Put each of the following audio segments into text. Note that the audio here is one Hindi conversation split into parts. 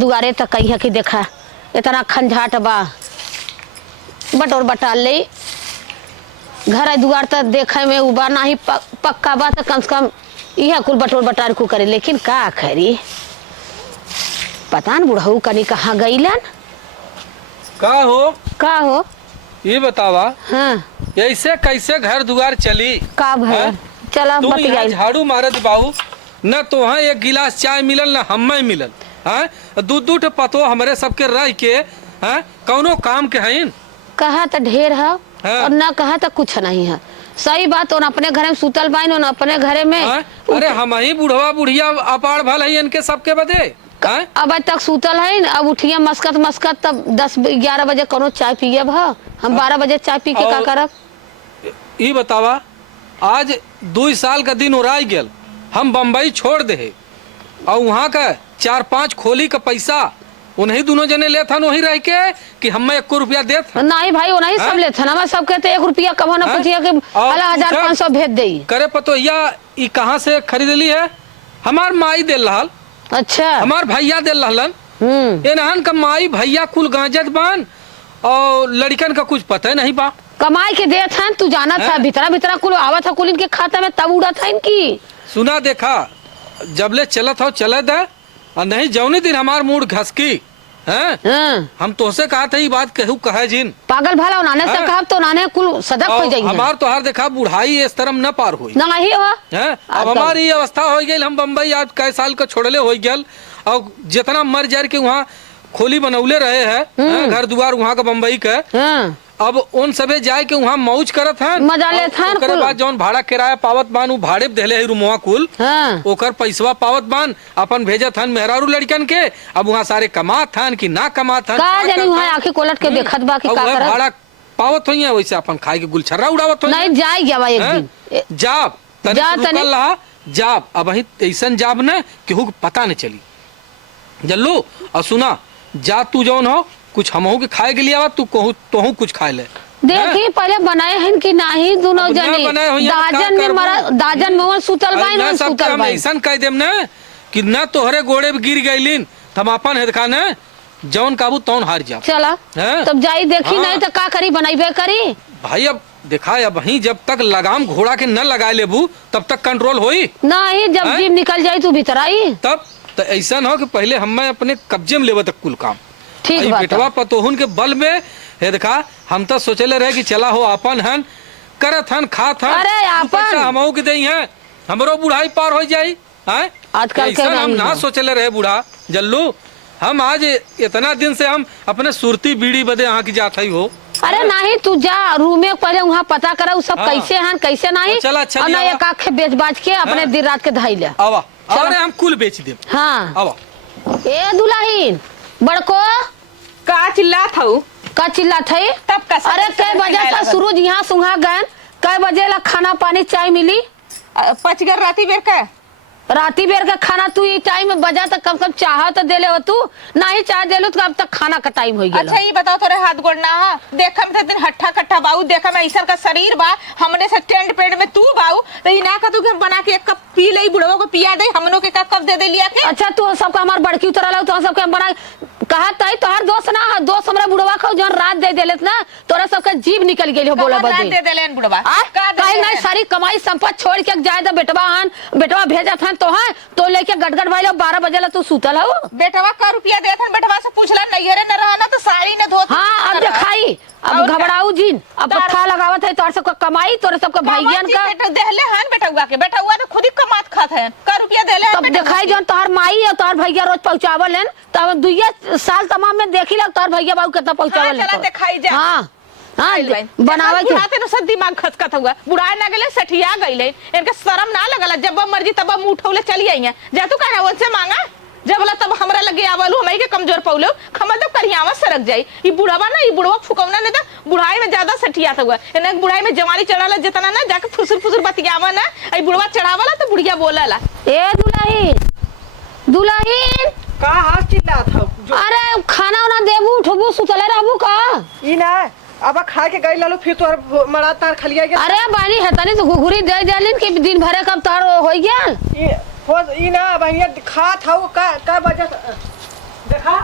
दुआरे तक कही है कि देखा इतना खंझाट बा बटोर बटाल ले घर दुआर तक देखे में उबा ना ही पक्का बा तो कम से कम यह कुल बटोर बटार को करे। लेकिन का खैरी पता न बुढ़ऊ कनी कहाँ गईलन का हो ये बतावा। हाँ ऐसे कैसे घर दुआर चली का भर चला तू यहाँ बतियाई झाड़ू मारत बाहू न तो हाँ एक गिलास चाय मिलल न हमें मिलल। हाँ दूध पतो हमारे सबके रह के हाँ कौनो काम के हैं कहा तो ढेर है हाँ। और ना कहा तो कुछ नहीं है। सही बात और अपने घर में सुतल बाइन और अपने घरे में हाँ? अरे हम ही बुढ़वा बुढ़िया अपार भल है इनके सबके बदे। हाँ? अब तक सुतल है अब उठिए मस्कत मस्कत तब 10-11 बजे कोनो चाय पिए हम 12 बजे चाय पी के का करब। ये बतावा आज 2 साल का दिन उड़ाई गेल हम बम्बई छोड़ दे और वहाँ का 4-5 खोली का पैसा उन्हीं दोनों जने ले था वही रह के कि हमें 1 रुपया दे नहीं भाई वो नहीं सब ले था ना सब कहते 1 रुपया कम ना पूछिए कि 1500 भेज दे करे पतो या ये कहाँ से खरीद ली है हमार माई दे रहल। अच्छा हमार भैया दे रहलन एनहन का माई भैया कुल गांजत बान और लड़कन का कुछ पता नहीं बा कमाई के दे था तू जाना था भीतरा भीतरा कुल आवा था कुल इनके खाता में तब उड़ा था इनकी। सुना देखा जबले चलत हो चले दे और नहीं जौनी दिन हमार मूड घसकी हैं हम तोसे कहा था ये बात कहू कहे जिन पागल भला उन्होंने से कहा तो उन्होंने कुल सदक हो जाएंगे। हमार तो हर देखा बुढ़ाई इस तरह न पार हुई ना ही हो हैं अब हमारी ये अवस्था हो गई हम बम्बई आज कई साल का छोड़ले हो गया और जितना मर जर के वहाँ खोली बनौले रहे हैं घर दुआर वहाँ का बम्बई का अब उन सबे जाए के वहाँ मौज करत हैं मजा लेत हैं ओकरे बाद जौन भाड़ा किराया पावत बान उ भाड़े देले है रूमवा कुल ओकर पैसवा पावत बान अपन भेजत हन मेहरारू लड़कन के। अब वहाँ सारे कमात हन कि ना कमात हन का जानी वहाँ आंखें कोलट के देखत बा कि का करत भाड़ा पावत होई है वैसे अपन खाए के गुलछर्रा उड़ावत होई नहीं जाई गया एक दिन जाब तने रहा जाब अब ही ऐसन जाब न केहू पता न चली जल्लू और सुना जा तू जौन हो कुछ हमहू के खाए के लिए आवा तू कहू तोहू कुछ खाए ले देखी पहले बनाए हैं कि नहीं दोनों जने दाजन में मरा दाजन में वो सुतल बाइन वो सुतल बाइन ऐसन कह देम न कि न तोहरे गोड़े पे गिर गइलिन हम अपन हेदखा न जौन काबू तौन हार जा चला तब जाई देखी नहीं तो का करी बनाइबे करी भाई। अब देखा अब वही जब तक लगाम घोड़ा के न लगाए लेबू तब तक कंट्रोल होई नहीं जब जीव निकल जाई तू भीतर आई तब तो ऐसा हो कि पहले हमें अपने कब्जे में लेवे तक कुल काम ठीक बात बेटवा पतोहुन के बल में है देखा हम तो सोचले रहे कि चला हो अपन हन करत हन खात हन अरे अपन हमहू के दई हैं हमरो बुढ़ाई पार हो जाई हैं आजकल के हम ना सोचले रहे बुढ़ा जल्लू हम आज इतना दिन से हम अपने सुरती बीड़ी बदे यहाँ की जात ही हो। अरे नहीं तू जा रूम में पहले वहाँ पता करा उ सब कैसे हन कैसे नहीं चला और ना एक आँख बेच बाज के अपने दिन रात के धाई ले आवा अरे हम कुल बेच दे। हाँ आवा ए दुल्हन बड़को का चिल्लात हूँ का चिल्लात है तब का अरे कै बजे से सूरज यहाँ सुहा गए कै बजे ला खाना पानी चाय मिली 5 राती बेर का राती बेर का खाना तू ये टाइम में बजा तक कम से कम चाह तो दे ले हो तू नहीं चाह दे लो तो अब तक खाना का टाइम हो गया। अच्छा ये बताओ तोरे हाथ गोड़ ना हा देखा में दिन हट्ठा कट्ठा बाऊ देखा में ऐसा का शरीर बा हमने से टेंट पेड़ में तू बाऊ तो ये ना का तू हम बना के 1 कप पी ले बुढ़वा को पिया दे हमनो के का कप दे दे लिया के। अच्छा तू सबका हमार बड़की उतरा लो तो सबके हम बना कहा तई तोहर दोस्त ना है दोस्त हमरा बुढ़वा को जन रात दे देलेत ना तोरा सबका जीव निकल गेल हो बोला बदे रात दे देलेन बुढ़वा काहे नहीं सारी कमाई संपत्ति छोड़ के जाए तो बेटवा भेजत हन तो लेके गटगट भाई 12 बजे ला तू सुतल हो बेटवा का रुपया देत हन बेटवा से पूछला नैहरे न रहना तो साड़ी न धोत। हां अब दिखाई अब घबराऊ जिन अब पत्था लगावत है तोर सबका कमाई तोर सबका भाईयन का बेटा देले हन बेटवा तो खुद ही कमात खात है का रुपया देले हन तब दिखाई जन तोहर माई और तोहर भैया रोज पहुंचावल हन तब 2 साल तमाम में देखी लग तोहर भैया बाबू कितना पहुंचावल चला दिखाई जा। हां हाँ बनावे के बुढ़ाते सब दिमाग खसकत हुआ बुढ़ाए ना गेले सठिया गइले इनके शर्म ना लगला जब मर्जी तब मुंह उठौले चली आई जा तू कहे उनसे मांगा जब ला तब हमरा लगे आवलू हमई के कमजोर पौलो खमल तो करियावा सरक जाई ई बुढ़ावा ना ई बुढ़वा फुकौना ने तो बुढ़ाई में ज्यादा सठियात हुआ इने बुढ़ाई में जवानी चढ़ाला जितना ना जाके फुसुर फुसुर बतियावा ना ई बुढ़वा चढ़ावाला तो बुढ़िया बोलाला ए दुल्हन का हाथ चिल्लात हो अरे खाना ना देबू उठबू सुतले रहबू का ई ना अब खा के गई लालो फिर तोर मरा तार खलिया गया। अरे बानी है तनी तो घुघुरी दे देलिन कि दिन भरे कब तार हो गया ई ना बहिया खा था का बजे देखा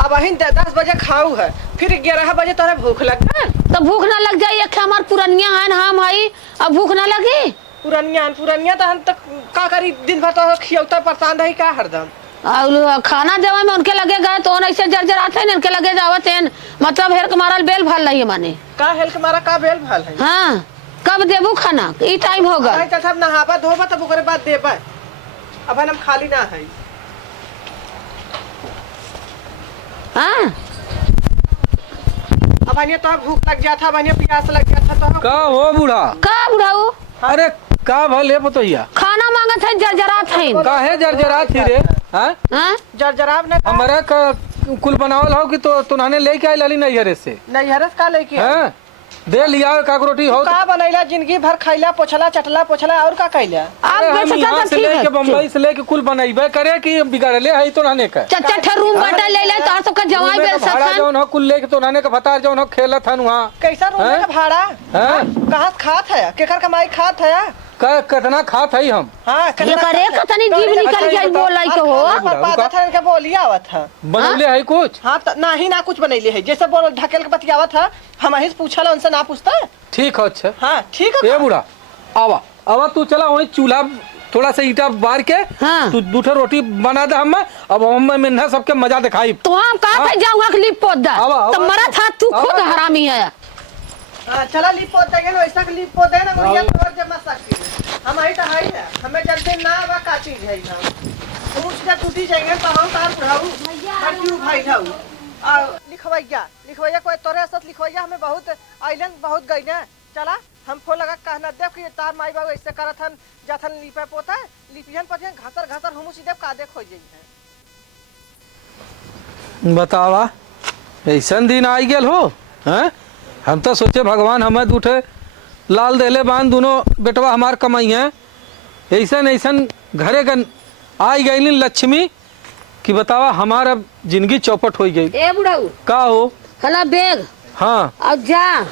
अब अहिन 10 बजे खाऊ है, फिर 11 बजे तोरा भूख लगता। तो भूख ना लग जाए, एक हमार पुरनिया है ना हम आई, अब भूख ना लगी। पुरनिया तो हम तक का करी, दिन भर तो खियौता परेशान रही का हरदम। और खाना देवे में उनके लगे गए तो ऐसे जर्जराते हैं, इनके लगे जावत हैं, मतलब हेर के मारल बेल भल रही है माने। का हेल के मारा का बेल भल है। हाँ, कब देबू खाना, ई टाइम होगा। नहीं तो सब नहाबा धोबा तब ओकरे बाद देबा। अब हम खाली ना है। हाँ, अब अनिया तो भूख लग गया था, अब अनिया प्यास लग गया था तो का हो बूढ़ा? का बुढ़ाऊ अरे का भले बतैया, खाना मांगत है, जर्जरात है। काहे जर्जरा थी रे? हाँ? हाँ? जरजराब ने हमारा कुल बनावल हो कि तो तुनाने लेके आई लाली नैहरे से। नैहरस का लेके हैं? दे लिया का रोटी हो का बनैला, जिंदगी भर खैला पोछला चटला पोछला और का कैला। आप हम बेचता यहाँ तो से ठीक लेके है। बम्बई से लेके कुल बनैबे करे कि बिगाड़ले है तो नाने का। चाचा ठे रूम बाटा ले ले तो सबका जवाई रूमे बेल का भाड़ा सकन। जौन हो कुल लेके तो नाने का भतार जौन हो खेलत हन वहाँ। कैसा रूम हैं? का भाड़ा हैं? कहाँ खात है, केकर कमाई खात है। कितना खात है हम। हाँ ये करे कतनी जीव निकल गया बोलाई के हो। बर्बाद था, इनका बोली आवत था। बनौले है कुछ? हाँ तो ना ही ना कुछ बनैले है, जैसे बोल ढकेल के बतियावत था, हम ही पूछला उनसे ना पूछता। ठीक है। अच्छा हाँ ठीक है। ए बूढ़ा आवा आवा, तू चला वही चूल्हा थोड़ा सा ईटा बार के हाँ। तू दूठे रोटी बना दे हम। अब हम मेन्हा सबके मजा दिखाई। तो हम कहा थे जाऊंगा कि लिप पोत दा, आवा, आवा, तो मरा था तू आवा, खुद आवा। हरामी है। हाँ, चला लीप पोत देंगे ना, वैसा लीप पोत देना मुड़िया तोड़ जमा सकती है। हम आई तो हाई है, हमें जल्दी ना बा का चीज है हम पूछ के टूटी जाएंगे तो हम तार पढ़ाऊ क्यों भाई जाऊ। लिखवैया कोई तोरे साथ लिखवैया हमें बहुत आइलन बहुत गई ना। चला हम फोन लगा कहना देव कि तार माई बाबू ऐसे करत हन जाथन लिपे पोता लिपियन पथियन घातर घातर हमू सीधे का देख हो जाई है। बतावा ऐसा दिन आई गेल हो। हैं? हम तो सोचे भगवान हमें दूठे लाल देले बांध दोनों बेटवा हमार कमाई है। ऐसा घरे का आई गई लक्ष्मी कि बतावा हमारा जिंदगी चौपट हो गई। ए बुढ़ाऊ का हो? हला बेग हाँ अब जा,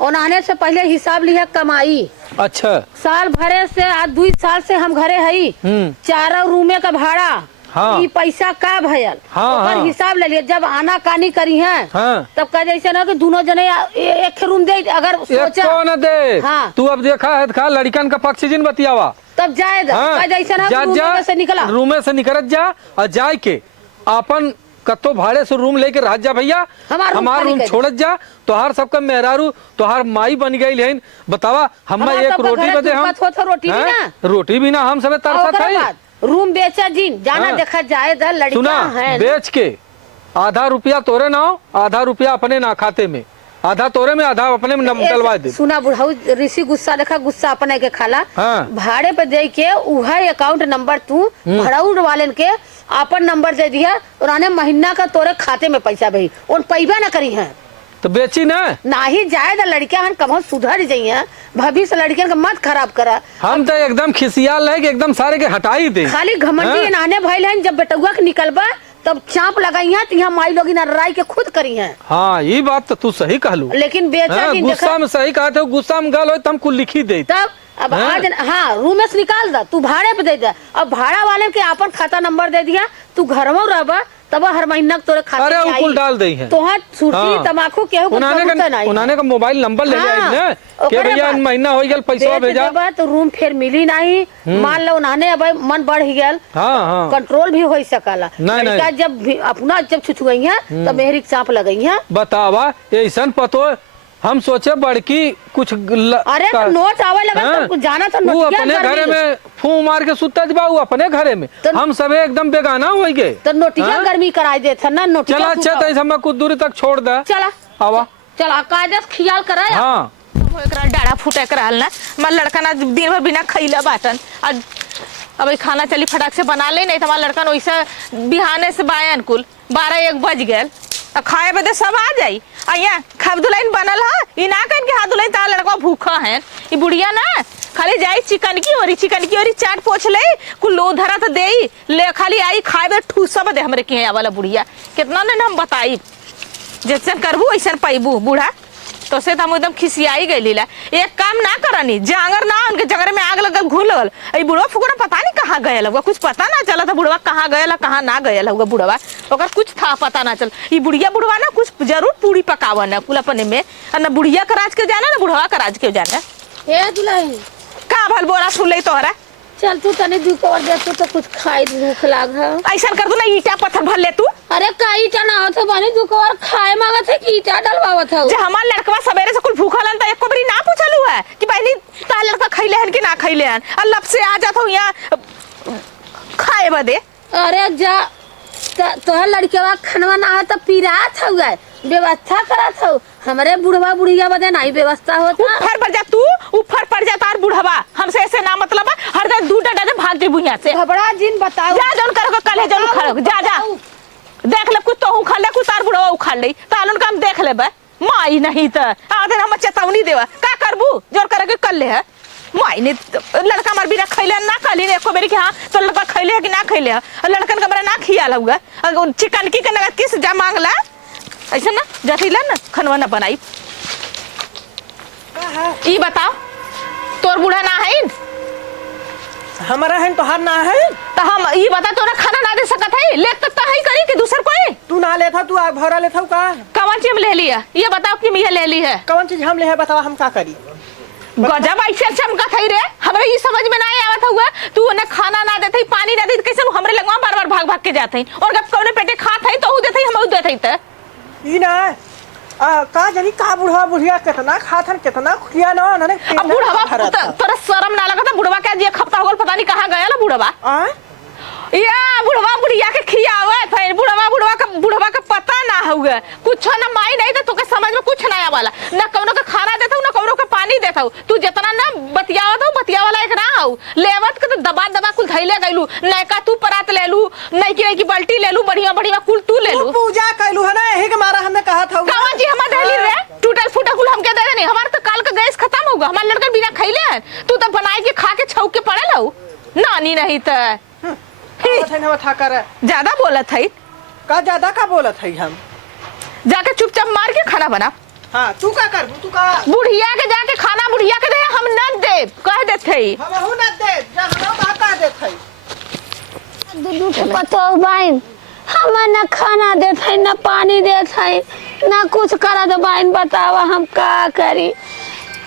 और नहाने से पहले हिसाब लिया कमाई। अच्छा। साल भरे से आज 2 साल से हम घरे हई, 4 रूमे का भाड़ा। हाँ। ई पैसा का भयल, हाँ, ओकर हाँ। हिसाब ले लिए। जब आना कानी करी है हाँ। तब कह जैसे ना कि दोनों जने एक रूम दे, अगर एक सोचा कौन दे? हाँ। तू अब देखा है खा लड़कन का पक्ष जिन बतियावा। तब जाएगा। हाँ। कह जैसे ना रूम से निकला, रूमे से निकलत जा और जाए के अपन कतो भाड़े से रूम लेके रह जा भैया। हमार रूम छोड़त जा। तोहार सबका मेहरारू तोहार माई बन गई है। बतावा हम एक रोटी बदे हम रोटी भी ना, रोटी भी ना हम सब तरसत है। रूम बेचा जिन जाना हाँ। देखा जाए दा लड़का सुना है बेच के आधा रुपया तोरे नाव, आधा रुपया अपने ना खाते में, आधा तोरे में आधा अपने में डलवा दे। सुना बुढ़ाऊ ऋषि गुस्सा देखा, गुस्सा अपने के खाला। हाँ। भाड़े पे दे के उहे अकाउंट नंबर तू भड़ाऊ वाले के अपन नंबर दे दिया, और आने महीना का तोरे खाते में पैसा भेज, उन पैबा ना करी है तो बेची ना ही जाए दा। लड़कियां हन कभी सुधर जाइए, भविष्य लड़कियन का मत खराब करा। हम तो एकदम खिसियाल है कि एकदम सारे के हटाई दे। खाली घमंडी नाने भइल है, जब बेटुआ के निकलबा तब चाप लगाई है तो यहाँ माई लोग राय के खुद करी है। हाँ ये बात तो तू सही कहलू, लेकिन बेचा जी गुस्सा में सही कहते हो। गुस्सा में गल हो तो हम कुल लिखी दे। तब अब आज हाँ रूम में से निकाल दा, तू भाड़े पे दे दा। अब भाड़ा वाले के अपन खाता नंबर दे दिया, तू घर में रहबा तब हर महीना तोरे खाते अरे में वो कुल डाल दे है। तो हाँ सुर्ती तमाकू केहू को जरूरत नहीं। उन्होंने का मोबाइल नंबर ले हाँ। जाए के भैया महीना हो गया पैसा भेजा देबा तो रूम फिर मिली नहीं। मान लो उन्होंने अब मन बढ़ गया, हाँ हाँ कंट्रोल भी हो सकला। नहीं, लड़का जब अपना जब छुछुई है तो मेहरी चाप लगई है। बतावा ऐसा पतो हम सोचे बड़की कुछ अरे तो नोट आवे लगा तो जाना था वो अपने घरे में फू मार के सुता दिबा अपने घरे में तो हम सबे एकदम बेगाना हो गए। तो नोटिया गर्मी कराई दे था ना नोटिया। चला अच्छा तो हम कुछ दूरी तक छोड़ दे। चला आवा चला कायदे ख्याल करा। हाँ एकरा डाड़ा फूटे कराल ना, हमार लड़का ना दिन भर बिना खैला बाटन। आज अब खाना चली फटाक से बना ले, नहीं तो हमारा लड़का वैसे बिहाने से बायन कुल 12-1 बज गए। खाए बदे सब आ जाई। अया खाब दुलाइन बनल है, ई ना कन के हाथ दुलाइन ता लड़का भूखा है। ई बुढ़िया ना खाली जाई चिकन की ओरी चाट पोछ ले, कुल लो धरा तो देई ले, खाली आई खाए बदे ठूसा बदे हमरे के वाला बुढ़िया। कितना ने हम बताई जैसे करबू वैसे पैबू। बूढ़ा तो से हम एकदम खिसियाई गई ला। एक काम ना करनी, जांगर ना उनके जंगरे में आग लगल घुल लगल। ई बुढ़वा फुकरा पता नहीं कहाँ गया लगा, कुछ पता ना चला था बुढ़वा कहाँ गया कहाँ ना गया लगा बुढ़वा, ओकर कुछ था पता ना चल। ई बुढ़िया बुढ़वा ना कुछ जरूर पूरी पकावन है कुल अपने में, और ना बुढ़िया का राज क्यों जाना ना बुढ़वा का राज क्यों जाना। ए दुल्हन का भल बोला सुन ले तोहरा, चल तू तने दुपहर दे तू तो कुछ खाई भूख लाग है। ऐसा कर दू ना ईटा पत्थर भर ले तू। अरे का ईटा ना होत बानी दुपहर खाए मांगत है कि ईटा डलवावत है। जे हमार लड़कवा सवेरे से कुल भूखल हन त एको बरी ना पूछलू है कि बहनी ता लड़का खइले हन कि ना खइले हन, अल्लाह से आ जात हो यहाँ खाए बदे। अरे जा तोहर लड़केवा खनवा ना हो तो पिरात हुआ व्यवस्था करत हो, हमरे बुढ़वा बुढ़िया बदे नहीं व्यवस्था होता। ऊपर पर जा तू, ऊपर पड़ जा तार बुढ़वा, हमसे ऐसे ना मतलब हर दिन दूर डडा भाग जे बुइया से। घबरा जिन बताओ जा जौन करो कल है जौन खा जा जा देख ले कुछ तो उखाड़ ले कुछ तार बुढ़वा उखाड़ ले तालन काम देख ले बे माई नहीं त आ दिन हम चेतावनी देवा का करबू जोर करे के कर ले है माई ने लड़का मार भी ना खइले ना खाली एको बेरी के हां तो लड़का खइले है कि ना खइले है, लड़कन का बरा ना खिया लउगा चिकन की के किस जा मांगला ऐसा ना जथिला ना खनवा ना बनाई। ई बताओ तोर बूढ़ा ना है हमारा है तोहार ना है तो हम ई बता तोरा खाना ना दे सकत है ले तक है करी कि दूसर कोई तू ना लेथा तू आग भरा लेथा का कौन चीज ले लिया ये बताओ कि मिया ले ली है कौन चीज हम ले है बतावा हम का करी। गजब ऐसे चमका थई रे हमरा ये समझ में ना आवत हुआ तू ने खाना ना देथई पानी ना देत कैसे हमरे लगवा बार-बार भाग-भाग के जात हई और जब कौने पेटे खात हई तो उ देथई हम उ देथई त ई ना का जानी का बुढ़वा बुढ़िया कितना खाथन कितना खुदिया ना ना अब बुढ़वा तोरा शर्म ना लगता बुढ़वा के जे खपता होल पता नहीं कहां गया ला बुढ़वा या बुढ़वा बुढ़िया के खियावत है बुढ़वा का पता ना हुआ कुछ ना माई नहीं तो तोके समझ में कुछ ना आवाला ना कौनो का खाना देता ना कौनो का पानी देता तू जितना ना बतियावत हो बतियावाला एक ना हो लेवत के तो दबा दबा कुल धइले गइलू नैका तू परात लेलू नहीं की बाल्टी लेलू बढ़िया बढ़िया कुल तू लेलू पूजा कइलू है ना यही के मारा हमने कहा था कौन जी हमर दहली रे टूटल फूटल कुल हमके दे देनी हमार तो काल का गैस खत्म होगा हमार लड़का बिना खइले तू तो बनाई के खा के छौक के पड़े लऊ नानी नहीं त ज्यादा बोलत है का ज्यादा का बोलत है हम जाके चुपचाप मार के खाना बना। हाँ तू का कर तू का बुढ़िया के जाके खाना बुढ़िया के दे हम न दे कह देते हम न दे जा हम बात देते दूध के पतो बाइन हम न खाना देते न पानी देते न कुछ करा दो बाइन बतावा हम का करी।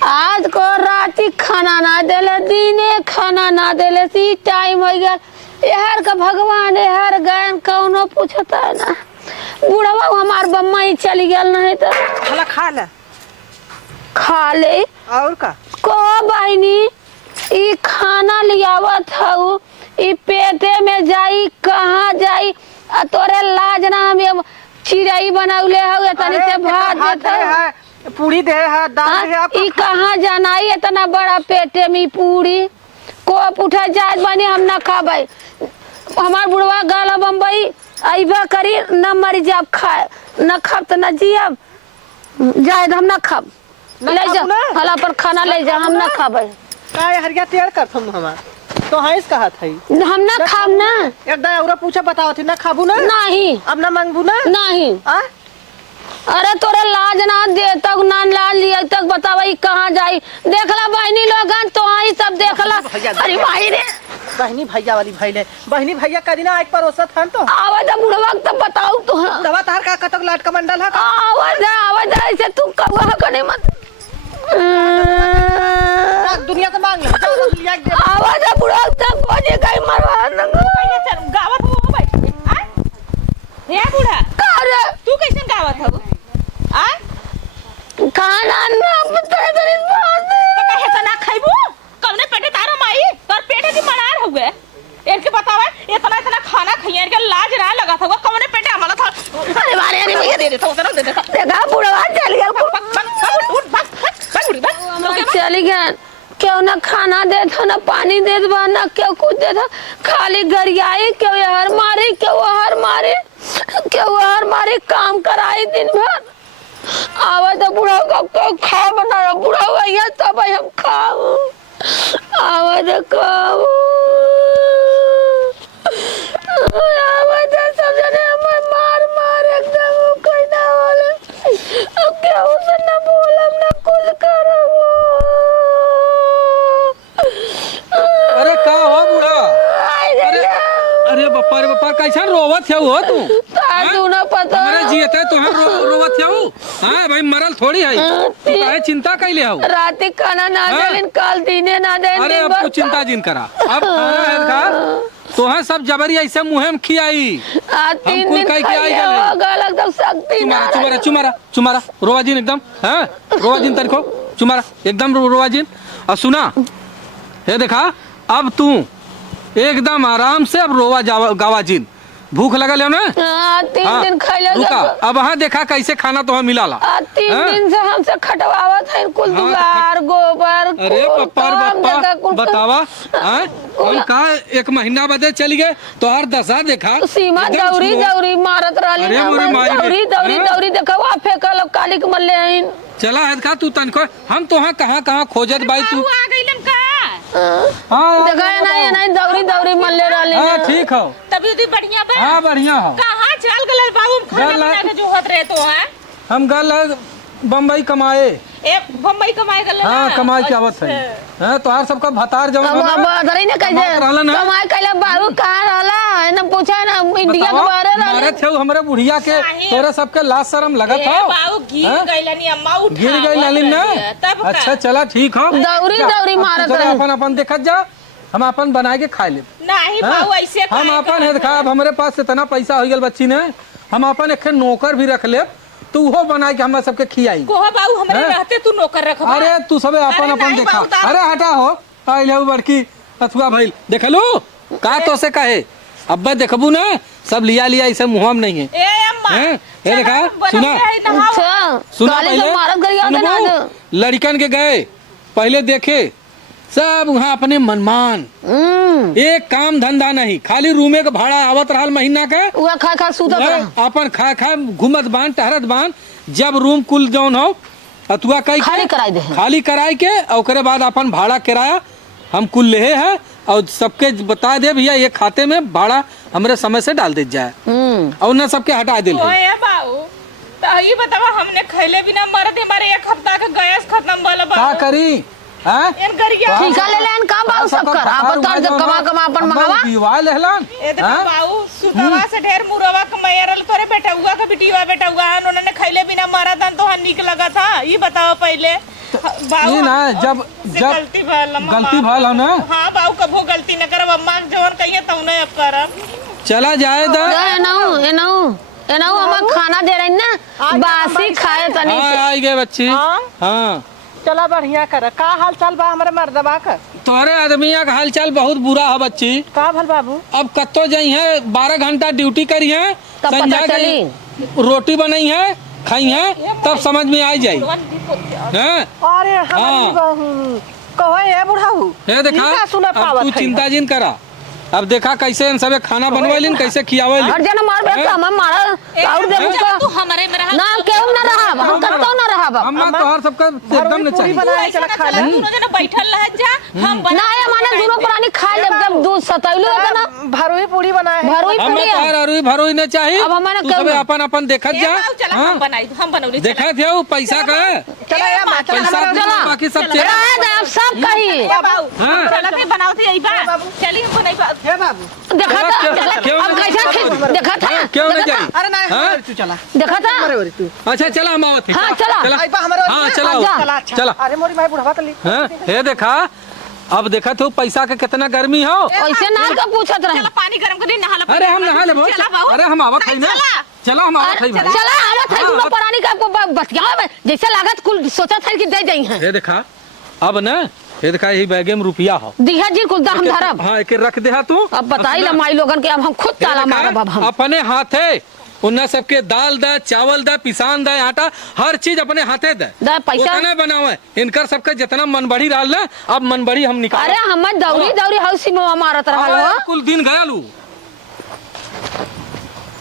आज को राती खाना ना देले दिने खाना ना देले सी टाइम हो गया यार का भगवान यार गैन कौनो पूछता है ना बुढ़वा हमार बम्मा ही चली गया नहीं तो भला खा ले और का को बहनी ई खाना लियावत हऊ ई पेटे में जाई कहाँ जाई तोरे लाज ना हम चिड़ई बनौले हऊ तनी से भात देता है पूरी दे है दाल दे ई कहाँ जाना है इतना बड़ा पेटे में पूरी को उठा जात बनी हम ना खाबे हमार बुढ़वा गाला बम्बई अइबा करी न मरी जाब खाए न खाब तो न जियब जाए हम ना खाब ले जा हला पर खाना ले जा हम ना खाबे का हरिया तैयार कर तुम हमार तो हाइस कहा थई हम ना खाब ना एक दा औरा पूछा बताओ थी ना खाबू ना नहीं अब ना मांगबू ना नहीं आ अरे तोरे लाज ना दे तक ना लाज लिया तक बतावा ई कहां जाई देखला बहनी लोगन तो आई सब देखला अरे भाई रे बहनी भैया वाली भइले बहनी भैया का दिना एक परोसत हन तो आवाज बुढ़वा तो बताऊ तो दवा तार का कतक लाट का मंडल है आवाज ऐसे तू कवा कने मत दुनिया से मांग ले लिया दे आवाज बुढ़वा तक कोने गई मरवा न चल गावत हो भाई आ हे बूढ़ा का रे तू कैसे गावत हो आ खाना ना पता तेरी बात तो कहे तो ना खाइबू कौने पेटे तारो माई तोर पेटे की मनार हो गए इनके बतावे इतना खाना खइए इनके लाज ना लगा था कौने पेटे हमला था अरे मारे अरे भैया दे देता उतना दे देता देखा बुढ़वा चल गया उठ बस चली गया क्यों ना खाना देता ना पानी दे दबा ना क्यों कुछ देता खाली गरियाई क्यों हर मारे क्यों हर मारे काम कराई दिन भर आवाज बुढ़ा का खा बनाया बुढ़ा भैया तब हम खाओ आवाज खाओ आवाज सब जने हमें मार एकदम कोई ना बोले अब क्या उसे ना बोला हाँ भाई मरल थोड़ी है, तू काहे चिंता कैले हो? रात खाना ना हाँ? देलिन, कल दिने ना देलिन, अरे दिन अब भर तू चिंता जिन करा, अब खाना है खा तो है सब जबरी ऐसे मुँह में खियाई। आज 3 कुल दिन काहे के आई खाइए गए? हो गल एकदम शक्ति ना चुमारा रहे। चुमारा चुमारा चुमारा रोवाजिन एकदम, हाँ रोवाजिन तनिको चुमारा एकदम रोवाजिन। और सुना ये देखा, अब तू एकदम आराम से अब रोवा गावाजिन, भूख लगल है ना? हाँ, 3 दिन खाइले रुका, जब- अब हाँ देखा कैसे खाना तो मिलाला। आज 3 हाँ? दिन से हमसे खटवावत है कुल हाँ, दुगार गोबर अरे कुल पप्पा काम देखा, पप्पा कुल बतावा, हाँ? हम कहा 1 महीना बदे चली गए तो हर दशा देखा सीमा एकदम दौरी छुआ। दौरी मारत रहली अरे ना, मोरी हम माई रे। दौरी दौरी हाँ? दौरी देखा वहाँ फेंकल कालिक मल्ले आइन। चला है का तू तनको, हम तो हाँ कहाँ खोजत भाई तू। आ गइलन का? हाँ देखा है ना, ये नहीं दौरी दौरी मल्ले रहली हाँ ना। ठीक हो, तबीयत बढ़िया बा? हाँ बढ़िया हो। कहाँ चल गलत बाबू? खाना गल- बना के जो होत रहे तो है हम गल बम्बई कमाए, ए बम्बई कमाए गल हाँ कमाए के आवत है, हाँ तो हर सबका भतार जवन अब बना, अदरी ने कैसे कमात रहलन है। कमाई कैले बाबू कहाँ रहला है ना, पूछा ना इंडिया के बताओ, बारे मारे रहले। थे हमरे बुढ़िया के, साहिब। तोरे सबके लाज शरम लगत हो? बाबू गिर गइलनी, अम्मा उठा गिर गई लालिन ना? तब का? अच्छा चला ठीक हो, दौरी जा, दौरी अब मारत तू चले रही। अपन अपन देखत जा, हम अपन बना के खा ले। नहीं बाबू ऐसे हम काहे अपन करत है देखा, अब हमारे पास इतना पैसा हो गया बच्ची ने, हम अपन एक नौकर भी रख ले, तू वो बना के हमरा सबके खियाई। कोहा बाबू हमरे हैं? रहते तू नौकर रखबा? अरे तू सबे अपन अरे अपन नहीं देखा, बाबू, अरे हटा हो आइले हो बड़की अथुआ भाई देख लो का तो से कहे, अब्बा देखबू ना सब लिया लिया ऐसे मुंह में नहीं है। ए अम्मा हैं? ये देखा, सुना? अच्छा सुना काली से मारत गई आते ना सुनबू? आज। लड़कन के गए पहले देखे सब वहाँ अपने मनमान, एक काम धंधा नहीं, खाली रूमे का भाड़ा आवत रहल महीना का, उहा खा खा सुतत रहे। अपन खा खा घूमत बान टहरत बान, जब रूम कुल जौन हो अतुआ कई खाली कराई दे। खाली कराई के और ओकरे बाद अपन भाड़ा किराया हम कुल ले है और सबके बता दे भैया ये खाते में भाड़ा हमरे समय से डाल दे जाए और न सबके हटा दे। ओए बाबू तो ये बतावा, हमने खैले बिना मरद हमारे 1 हफ्ता का गैस खत्म वाला का बाबू करी हैं? इन गरिया ठीका ले लेन का बाबू सब कर अपन तर जब कमा कमा अपन मंगावा। दीवार लेहलन ए देखो बाबू सुतवा से ढेर मुरवा कमैरल तोरे बेटा हुआ का बिटिया बेटा हुआ है, उन्होंने खैले बिना मरा था तो निक लगा था। ये बताओ पहले बाबू ये ना जब से जब गलती भल अम्मा। गलती भल हो ना, हाँ बाबू कबो गलती न करब, अम्मा जवन कहिए तो नहीं अब करब। चला जाए दा एनाऊ हम खाना दे रही ना, बासी खाए तनी हाँ से। आई गए बच्ची। हाँ? हाँ चला बढ़िया कर, का हाल चाल बा हमारे मर्दबा का? तोरे आदमिया का हालचाल बहुत बुरा है बच्ची। का भल बाबू? अब कत्तो जाई है, 12 घंटा ड्यूटी करी है, तब पता संजा चली। गई, रोटी बनाई है खाई है तब समझ में आ जाई हैं? अरे हमारी बहू कहो ये बुढ़ाऊ ये देखा, ई का सुना अब पावत तू है? चिंता जिन करा, अब देखा कैसे इन सबे खाना बनवालिन कैसे खियावलिन। हर जना मार बे हम मारा और दे मुका तू हमारे में रहा नाम केहू ना रहा, हम कतो ना रहा। अम्मा तोहर सबका एकदम न पूरी चाहिए। बनाए चला खा ले। दोनों जना बैठल रह जा, हम ना ये माने दोनों प्राणी खा जब जब दूध सतैलो होता ना भरुई पूरी बनाए है। भरुई हमें पूरी तोहर अरुई भरोई न चाहिए, अब हमारे तू क्यों सबे ना? अपन अपन देखत ए जा। बाबू चला हाँ? हम बनौली चला। देखत है वो पैसा का है, चला या माँ चला पैसा हमारा देना, बाकी सब चला। रहे दे अब सब कही ए बाबू हाँ। चला के बनावती यही बा, चली हमको नहीं बा। हे बाबू देखा था क्यों अब नहीं कैसा जाई? देखा था क्यों नहीं देखा जाई? था? अरे नहीं हाँ? हमारे तू चला देखा था हमारे ओरी तू अच्छा चला हम आवत हैं। हाँ, चला। आई बा हमारे ओरी हाँ तू। चला जा। चला अच्छा चला। अरे मोरी माई बुढ़वा तली हाँ ये देखा, अब देखा तो पैसा का कितना गर्मी हो। ऐसे ना का पूछत रहे। चला पानी गरम कर दे, नहा ला। अरे हम नहा लेबो, चला बाबू। अरे हम आवत है ना, चला। चलो हम आवत है भाई। चला आवत है दोनों प्राणी का बतिया में जैसे लागत कुल सोचा था कि दे जाई हैं ये देखा, अब ना ये देखा यही बैगे में रुपया हो। दिया जी कुल दाम धरब। हाँ एक रख दे तू। अब बताई ला माई लोगन के अब हम खुद ताला मारब अब हम। अपने हाथे उन्ना सबके दाल दा चावल दा पिसान दा आटा हर चीज अपने हाथे दे दा पैसा उतने बनावे, इनकर सबका जितना मन बढ़ी रहा ना अब मन बढ़ी हम निकाल। अरे हम दौरी दौरी हौसी में मारत रहल हो। कुल दिन गया लू